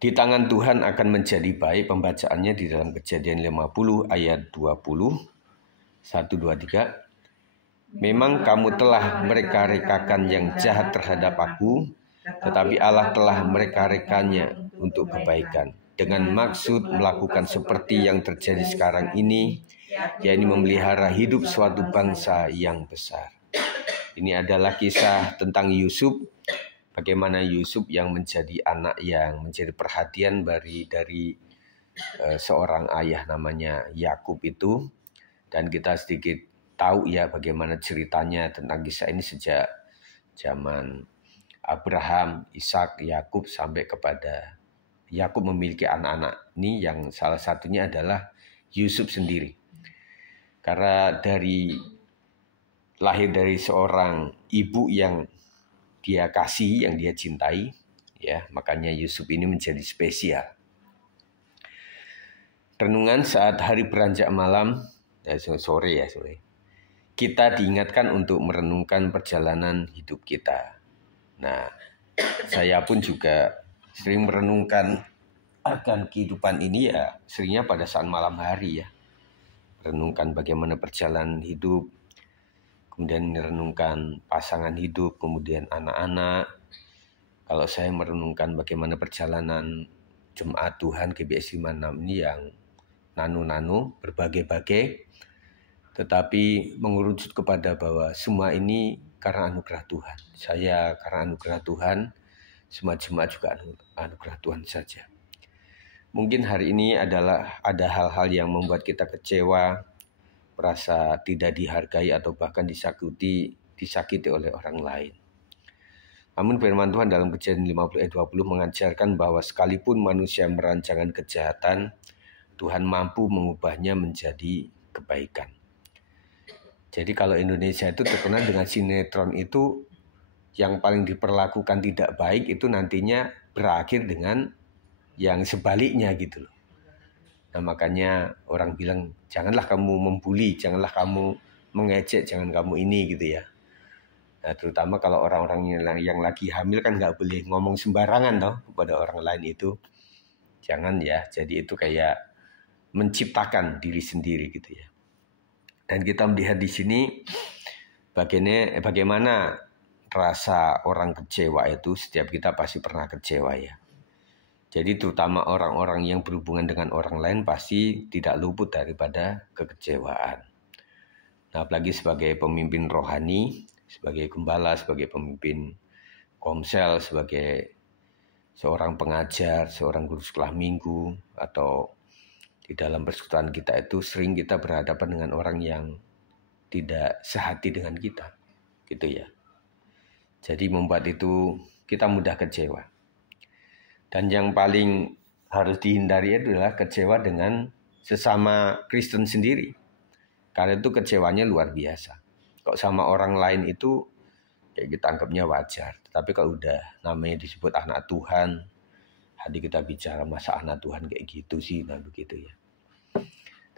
Di tangan Tuhan akan menjadi baik, pembacaannya di dalam Kejadian 50 ayat 20, 1, 2, 3. Memang kamu telah mereka-rekakan yang jahat terhadap aku, tetapi Allah telah mereka-rekannya untuk kebaikan, dengan maksud melakukan seperti yang terjadi sekarang ini, yaitu memelihara hidup suatu bangsa yang besar. Ini adalah kisah tentang Yusuf. Bagaimana Yusuf yang menjadi anak yang menjadi perhatian dari seorang ayah namanya Yakub itu. Dan kita sedikit tahu ya bagaimana ceritanya tentang kisah ini sejak zaman Abraham, Ishak, Yakub sampai kepada Yakub memiliki anak-anak ini, yang salah satunya adalah Yusuf sendiri. Karena lahir dari seorang ibu yang dia kasih, yang dia cintai, ya, makanya Yusuf ini menjadi spesial. Renungan saat hari beranjak malam, sore. Kita diingatkan untuk merenungkan perjalanan hidup kita. Nah, saya pun juga sering merenungkan akan kehidupan ini ya, seringnya pada saat malam hari ya. Merenungkan bagaimana perjalanan hidup, kemudian merenungkan pasangan hidup, kemudian anak-anak. Kalau saya merenungkan bagaimana perjalanan jemaat Tuhan GBS 56 ini yang nano-nano, berbagai-bagai, tetapi mengerucut kepada bahwa semua ini karena anugerah Tuhan. Saya karena anugerah Tuhan, semua jemaat juga anugerah Tuhan saja. Mungkin hari ini ada hal-hal yang membuat kita kecewa, merasa tidak dihargai atau bahkan disakiti oleh orang lain. Namun firman Tuhan dalam Kejadian 50 ayat 20 mengajarkan bahwa sekalipun manusia merancangkan kejahatan, Tuhan mampu mengubahnya menjadi kebaikan. Jadi kalau Indonesia itu terkenal dengan sinetron itu, yang paling diperlakukan tidak baik itu nantinya berakhir dengan yang sebaliknya gitu loh. Nah makanya orang bilang janganlah kamu membuli, janganlah kamu mengejek, jangan kamu ini gitu ya. Nah terutama kalau orang-orang yang lagi hamil kan nggak boleh ngomong sembarangan toh kepada orang lain itu. Jangan ya, jadi itu kayak menciptakan diri sendiri gitu ya. Dan kita melihat di sini bagaimana rasa orang kecewa itu, setiap kita pasti pernah kecewa ya. Jadi terutama orang-orang yang berhubungan dengan orang lain pasti tidak luput daripada kekecewaan. Nah, apalagi sebagai pemimpin rohani, sebagai gembala, sebagai pemimpin komsel, sebagai seorang pengajar, seorang guru sekolah minggu, atau di dalam persekutuan kita itu sering kita berhadapan dengan orang yang tidak sehati dengan kita, gitu ya. Jadi membuat itu kita mudah kecewa. Dan yang paling harus dihindari adalah kecewa dengan sesama Kristen sendiri. Karena itu kecewanya luar biasa. Kok sama orang lain itu ya kita anggapnya wajar. Tapi kalau udah namanya disebut anak Tuhan, hati kita bicara masa anak Tuhan kayak gitu sih, nah begitu ya.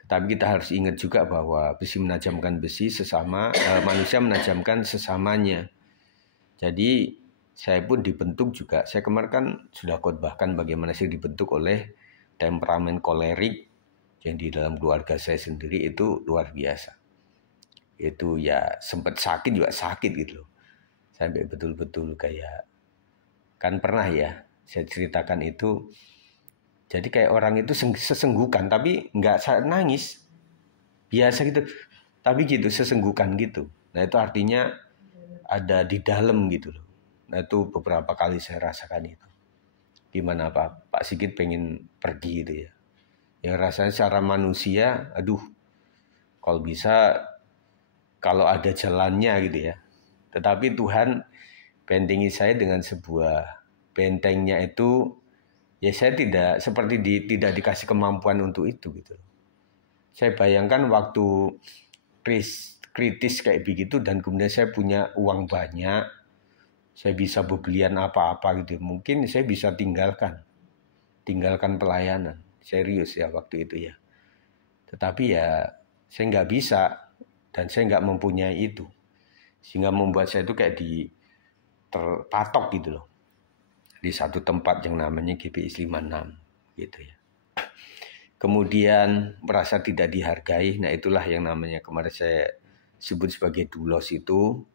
Tetapi kita harus ingat juga bahwa besi menajamkan besi, manusia menajamkan sesamanya. Jadi saya pun dibentuk juga. Saya kemarin kan sudah khotbahkan bagaimana saya dibentuk oleh temperamen kolerik yang di dalam keluarga saya sendiri itu luar biasa. Itu ya sempat sakit juga sakit gitu loh. Sampai betul-betul kayak, kan pernah ya saya ceritakan itu. Jadi kayak orang itu sesenggukan tapi nggak nangis. Biasa gitu. Tapi gitu sesenggukan gitu. Nah itu artinya ada di dalam gitu loh. Nah itu beberapa kali saya rasakan itu. Gimana Pak Sigit pengen pergi gitu ya. Yang rasanya secara manusia, aduh kalau bisa kalau ada jalannya gitu ya. Tetapi Tuhan bentengi saya dengan sebuah bentengnya itu, ya saya tidak dikasih kemampuan untuk itu gitu. Saya bayangkan waktu kritis kayak begitu dan kemudian saya punya uang banyak, saya bisa bebelian apa-apa gitu. Mungkin saya bisa tinggalkan pelayanan. Serius ya waktu itu ya. Tetapi ya saya nggak bisa dan saya nggak mempunyai itu. Sehingga membuat saya itu kayak terpatok gitu loh. di satu tempat yang namanya GBI 56 gitu ya. Kemudian merasa tidak dihargai, nah itulah yang namanya kemarin saya sebut sebagai dulos itu.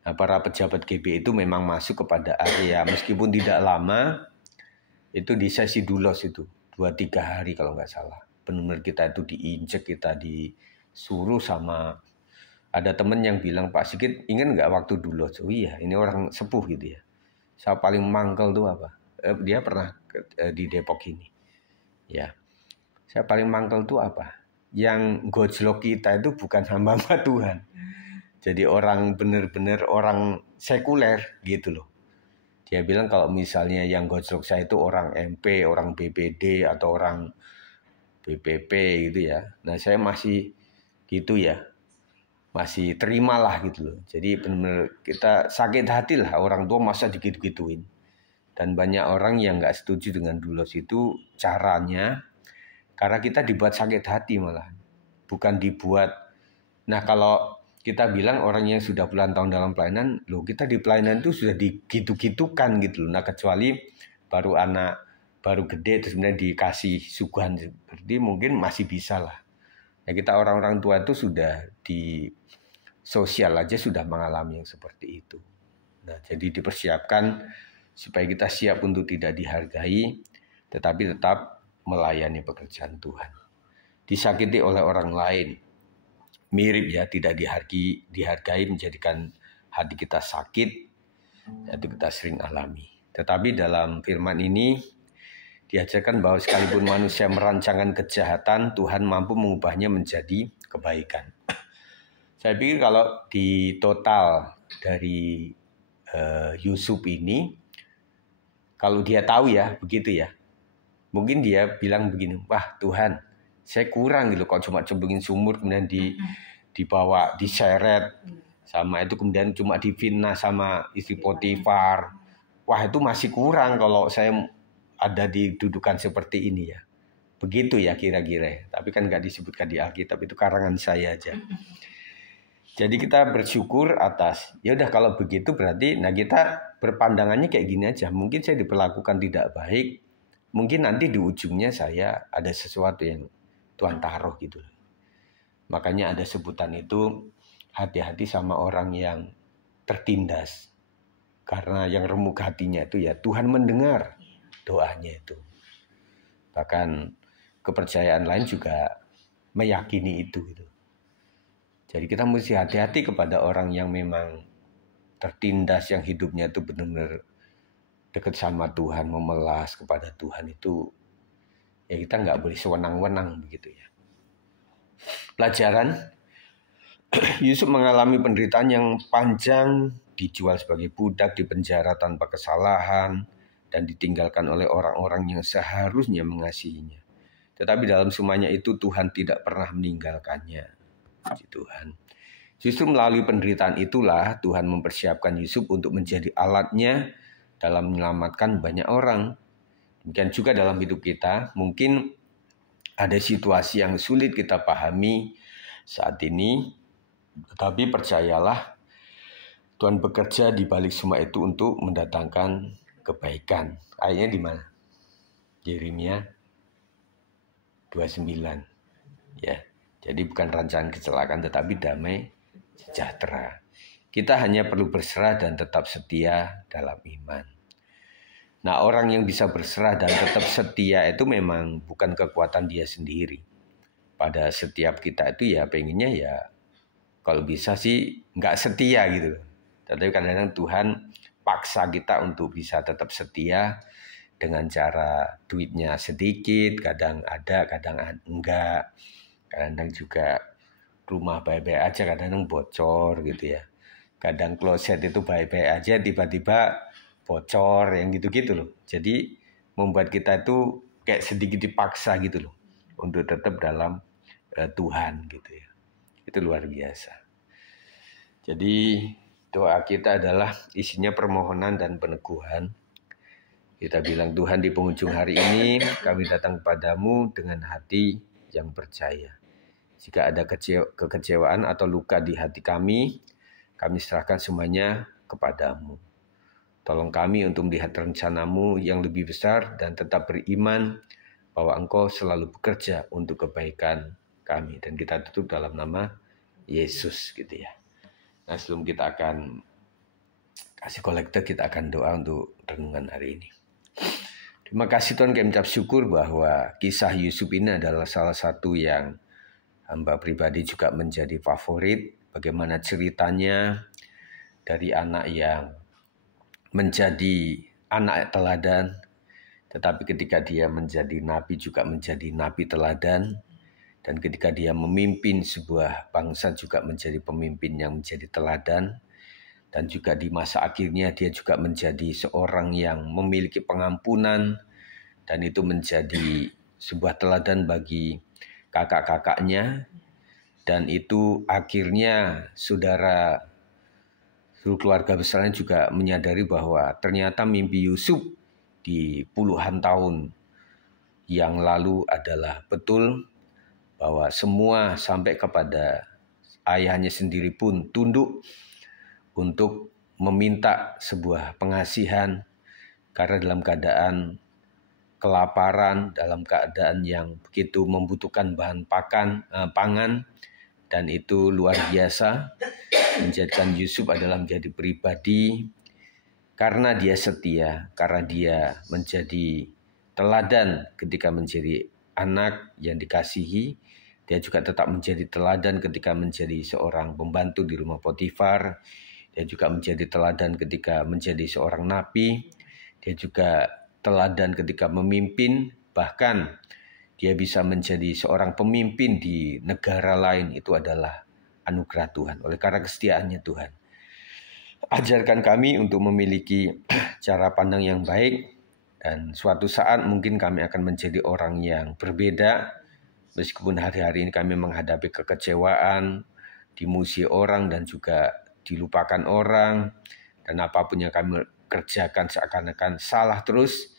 Nah, para pejabat GBI itu memang masuk kepada area meskipun tidak lama, itu di sesi dulos itu 2-3 hari kalau nggak salah. Benar-benar kita itu diinjek, kita disuruh sama ada temen yang bilang, Pak Sigit ingat nggak waktu dulos? Oh iya, ini orang sepuh gitu ya. Saya paling mangkel tuh apa? Dia pernah di Depok ini. Ya, saya paling mangkel tuh apa? Yang gojlok kita itu bukan hamba-hamba Tuhan. Jadi orang benar-benar orang sekuler gitu loh. Dia bilang kalau misalnya yang gojlok saya itu orang MP, orang BPD atau orang BPP gitu ya. Nah saya masih gitu ya. Masih terimalah gitu loh. Jadi benar-benar kita sakit hati lah orang tua masa digitu-gituin. Dan banyak orang yang nggak setuju dengan dulos itu caranya. Karena kita dibuat sakit hati malah. Bukan dibuat. Nah kalau kita bilang orang yang sudah puluhan tahun dalam pelayanan, loh kita di pelayanan itu sudah digitu-gitukan gitu loh. Nah kecuali baru anak baru gede terus kemudian dikasih suguhan seperti mungkin masih bisa lah. Nah kita orang-orang tua itu sudah di sosial aja sudah mengalami yang seperti itu. Nah jadi dipersiapkan supaya kita siap untuk tidak dihargai, tetapi tetap melayani pekerjaan Tuhan. Disakiti oleh orang lain, mirip ya, tidak dihargai menjadikan hati kita sakit, itu kita sering alami. Tetapi dalam firman ini diajarkan bahwa sekalipun manusia merancangkan kejahatan, Tuhan mampu mengubahnya menjadi kebaikan. Saya pikir kalau di total dari Yusuf ini, kalau dia tahu ya begitu ya, mungkin dia bilang begini, wah Tuhan, saya kurang gitu kok cuma cemplungin sumur kemudian dibawa diseret sama itu kemudian cuma difitnah sama istri Potifar. Wah itu masih kurang kalau saya ada di dudukan seperti ini ya. Begitu ya kira-kira. Tapi kan nggak disebutkan di Alkitab, itu karangan saya aja. Jadi kita bersyukur atas, ya udah kalau begitu berarti, nah kita berpandangannya kayak gini aja. Mungkin saya diperlakukan tidak baik, mungkin nanti di ujungnya saya ada sesuatu yang Tuhan taruh gitu. Makanya ada sebutan itu, hati-hati sama orang yang tertindas. Karena yang remuk hatinya itu ya Tuhan mendengar doanya itu. Bahkan kepercayaan lain juga meyakini itu gitu. Jadi kita mesti hati-hati kepada orang yang memang tertindas, yang hidupnya itu benar-benar dekat sama Tuhan, memelas kepada Tuhan itu. Ya kita nggak boleh sewenang-wenang begitu ya. Pelajaran, Yusuf mengalami penderitaan yang panjang, dijual sebagai budak, dipenjara tanpa kesalahan, dan ditinggalkan oleh orang-orang yang seharusnya mengasihinya. Tetapi dalam semuanya itu Tuhan tidak pernah meninggalkannya. Puji Tuhan. Justru melalui penderitaan itulah Tuhan mempersiapkan Yusuf untuk menjadi alatnya dalam menyelamatkan banyak orang. Demikian juga dalam hidup kita, mungkin ada situasi yang sulit kita pahami saat ini, tetapi percayalah Tuhan bekerja di balik semua itu untuk mendatangkan kebaikan. Ayatnya di mana? Yeremia 29. Ya. Jadi bukan rancangan kecelakaan tetapi damai sejahtera. Kita hanya perlu berserah dan tetap setia dalam iman. Nah, orang yang bisa berserah dan tetap setia itu memang bukan kekuatan dia sendiri. Pada setiap kita itu ya pengennya ya kalau bisa sih nggak setia gitu. Tetapi kadang-kadang Tuhan paksa kita untuk bisa tetap setia dengan cara duitnya sedikit, kadang ada, kadang enggak. Kadang juga rumah baik-baik aja, kadang bocor gitu ya. Kadang kloset itu baik-baik aja, tiba-tiba bocor, yang gitu-gitu loh. Jadi membuat kita itu kayak sedikit dipaksa gitu loh untuk tetap dalam Tuhan gitu ya. Itu luar biasa. Jadi doa kita adalah isinya permohonan dan peneguhan. Kita bilang, Tuhan di penghujung hari ini kami datang kepadamu dengan hati yang percaya. Jika ada kekecewaan atau luka di hati kami serahkan semuanya kepadamu. Tolong kami untuk melihat rencana-Mu yang lebih besar dan tetap beriman bahwa Engkau selalu bekerja untuk kebaikan kami. Dan kita tutup dalam nama Yesus gitu ya. Nah, sebelum kita akan kasih kolektor, kita akan doa untuk renungan hari ini. Terima kasih Tuhan, kami ucap syukur bahwa kisah Yusuf ini adalah salah satu yang hamba pribadi juga menjadi favorit. Bagaimana ceritanya dari anak yang menjadi anak teladan, tetapi ketika dia menjadi nabi juga menjadi nabi teladan, dan ketika dia memimpin sebuah bangsa juga menjadi pemimpin yang menjadi teladan, dan juga di masa akhirnya dia juga menjadi seorang yang memiliki pengampunan, dan itu menjadi sebuah teladan bagi kakak-kakaknya, dan itu akhirnya saudara keluarga besarnya juga menyadari bahwa ternyata mimpi Yusuf di puluhan tahun yang lalu adalah betul, bahwa semua sampai kepada ayahnya sendiri pun tunduk untuk meminta sebuah pengasihan karena dalam keadaan kelaparan, dalam keadaan yang begitu membutuhkan bahan pangan, dan itu luar biasa. Menjadikan Yusuf adalah menjadi pribadi karena dia setia, karena dia menjadi teladan ketika menjadi anak yang dikasihi. Dia juga tetap menjadi teladan ketika menjadi seorang pembantu di rumah Potifar. Dia juga menjadi teladan ketika menjadi seorang nabi. Dia juga teladan ketika memimpin, bahkan dia bisa menjadi seorang pemimpin di negara lain. Itu adalah anugerah Tuhan, oleh karena kesetiaannya Tuhan. Ajarkan kami untuk memiliki cara pandang yang baik, dan suatu saat mungkin kami akan menjadi orang yang berbeda, meskipun hari-hari ini kami menghadapi kekecewaan, dimusuhi orang dan juga dilupakan orang, dan apapun yang kami kerjakan seakan-akan salah terus,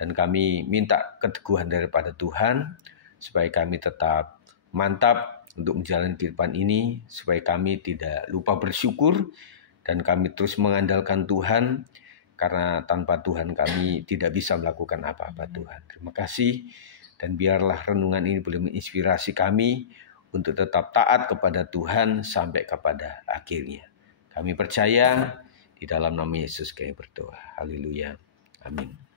dan kami minta keteguhan daripada Tuhan supaya kami tetap mantap untuk menjalani kehidupan ini, supaya kami tidak lupa bersyukur dan kami terus mengandalkan Tuhan, karena tanpa Tuhan kami tidak bisa melakukan apa-apa Tuhan. Terima kasih, dan biarlah renungan ini boleh menginspirasi kami untuk tetap taat kepada Tuhan sampai kepada akhirnya. Kami percaya di dalam nama Yesus kami berdoa. Haleluya. Amin.